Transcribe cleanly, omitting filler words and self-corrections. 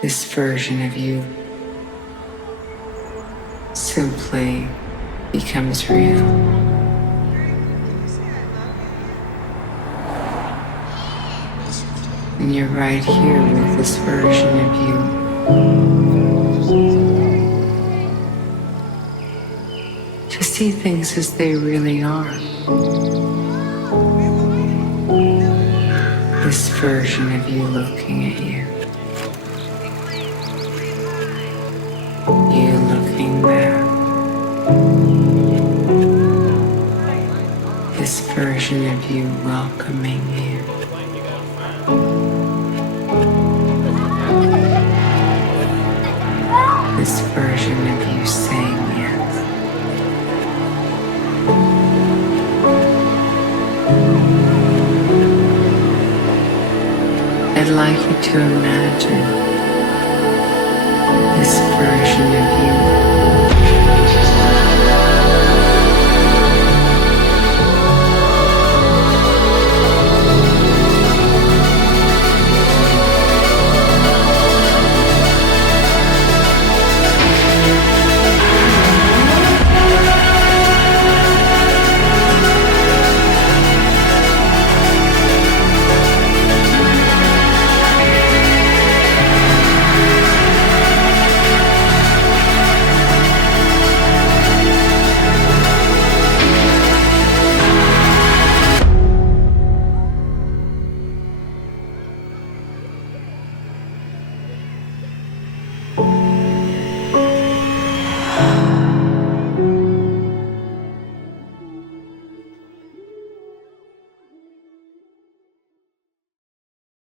This version of you simply becomes real. And you're right here with this version of you. To see things as they really are. This version of you looking at you. You looking back. This version of you welcoming you. This version of you saying yes. I'd like you to imagine this version of